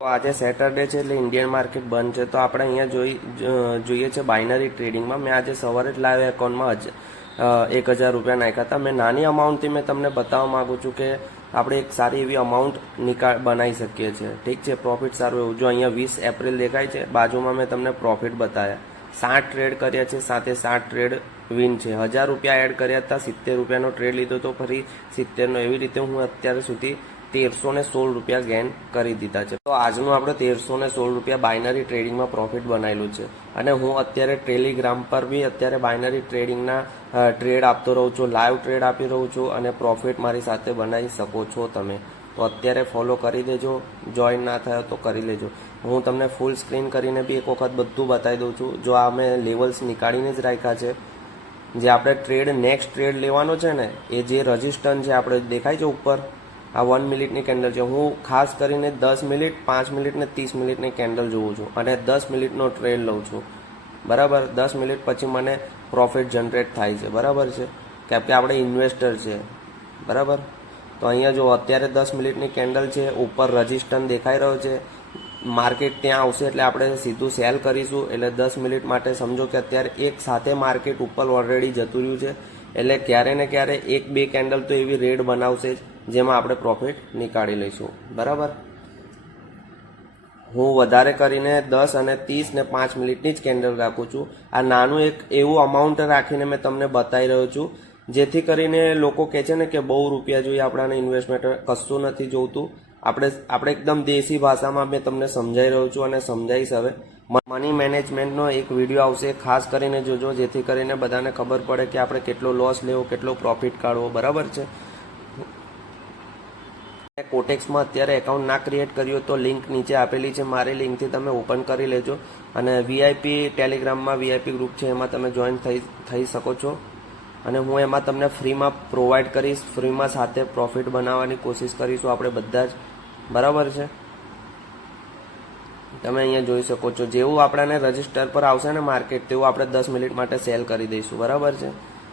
તો આજે સેટરડે છે એટલે ઇન્ડિયન માર્કેટ બંધ છે, તો આપણે અહીંયા જોઈએ છે બાઇનરી ટ્રેડિંગમાં. મેં આજે સવારે જ લાઈવ એકાઉન્ટમાં 1,000 રૂપિયા નાખ્યા હતા. મેં નાની અમાઉન્ટથી મેં તમને બતાવવા માગું છું કે આપણે એક સારી એવી અમાઉન્ટ બનાવી શકીએ છીએ. ઠીક છે, પ્રોફિટ સારું એવું. જો અહીંયા 20 એપ્રિલ દેખાય છે, બાજુમાં મેં તમને પ્રોફિટ બતાવ્યા. 60 ટ્રેડ કર્યા છે, સાથે 60 ટ્રેડ વિન છે. 1,000 રૂપિયા એડ કર્યા હતા, 70 રૂપિયાનો ટ્રેડ લીધો તો ફરી 70નો. એવી રીતે હું અત્યાર સુધી 1,316 રૂપિયા ગેઇન કરી દીધા છે. તો આજનું આપણે 1,316 રૂપિયા બાઇનરી ટ્રેડિંગમાં પ્રોફિટ બનાવેલું છે. અને હું અત્યારે ટેલિગ્રામ પર બી અત્યારે બાઇનરી ટ્રેડિંગના ટ્રેડ આપતો રહું છું, લાઈવ ટ્રેડ આપી રહું છું, અને પ્રોફિટ મારી સાથે બનાવી શકો છો તમે. તો અત્યારે ફોલો કરી દેજો, જોઈન ના થયો તો કરી લેજો. હું તમને ફૂલ સ્ક્રીન કરીને બી એક વખત બધું બતાવી દઉં છું. જો આ મેં લેવલ્સ નીકાળીને જ રાખ્યા છે. જે આપણે નેક્સ્ટ ટ્રેડ લેવાનો છે ને, એ જે રજિસ્ટન્સ છે આપણે દેખાય છે ઉપર, આ 1 મિનિટની કેન્ડલ છે. હું ખાસ કરીને 10 મિનિટ, 5 મિનિટ ને 30 મિનિટની કેન્ડલ જોઉં છું અને 10 મિનિટનો ટ્રેડ લઉં છું. બરાબર, 10 મિનિટ પછી મને પ્રોફિટ જનરેટ થાય છે. બરાબર છે, કેમ કે આપણે ઇન્વેસ્ટર છે. બરાબર, તો અહીંયા જો અત્યારે 10 મિનિટની કેન્ડલ છે, ઉપર રજિસ્ટન્સ દેખાઈ રહ્યો છે. માર્કેટ ત્યાં આવશે એટલે આપણે સીધું સેલ કરીશું. એટલે 10 મિનિટ માટે સમજો કે અત્યારે એક સાથે માર્કેટ ઉપર ઓલરેડી જતું રહ્યું છે. એટલે ક્યારે ને ક્યારે 1-2 કેન્ડલ તો એવી રેડ બનાવશે જ જેમાં આપણે પ્રોફિટ નીકાળી લઈશું. બરાબર, હું વધારે કરીને 10 અને 30 ને 5 મિનિટની જ કેન્ડલ રાખું છું. આ નાનું એક એવું અમાઉન્ટ રાખીને મેં તમને બતાવી રહ્યો છું, જેથી કરીને લોકો કહે છે ને કે બહુ રૂપિયા જોઈએ આપણાને ઇન્વેસ્ટમેન્ટ. કશું નથી જોઈતું. આપણે એકદમ દેશી ભાષામાં મેં તમને સમજાવી રહ્યો છું અને સમજાવીશ. હવે મની મેનેજમેન્ટનો એક વિડીયો આવશે, ખાસ કરીને જોજો, જેથી કરીને બધાને ખબર પડે કે આપણે કેટલો લોસ લેવો, કેટલો પ્રોફિટ કાઢવો. બરાબર છે. કોટેક્સમાં અત્યારે એકાઉન્ટ ના ક્રિએટ કર્યું તો લિંક નીચે આપેલી છે, મારી લિંકથી તમે ઓપન કરી લેજો. અને વીઆઈપી ટેલિગ્રામમાં વીઆઈપી ગ્રુપ છે, એમાં તમે જોઈન થઈ શકો છો. અને હું એમાં તમને ફ્રીમાં પ્રોવાઈડ કરીશ. ફ્રીમાં સાથે પ્રોફિટ બનાવવાની કોશિશ કરીશું આપણે બધા જ. બરાબર છે, તમે અહીંયા જોઈ શકો છો. જેવું આપણને રજિસ્ટર પર આવશે ને માર્કેટ, તેવું આપણે 10 મિનિટ માટે સેલ કરી દઈશું. બરાબર છે,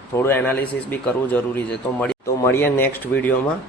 થોડું એનાલિસિસ બી કરવું જરૂરી છે. તો મળીએ નેક્સ્ટ વિડીયોમાં.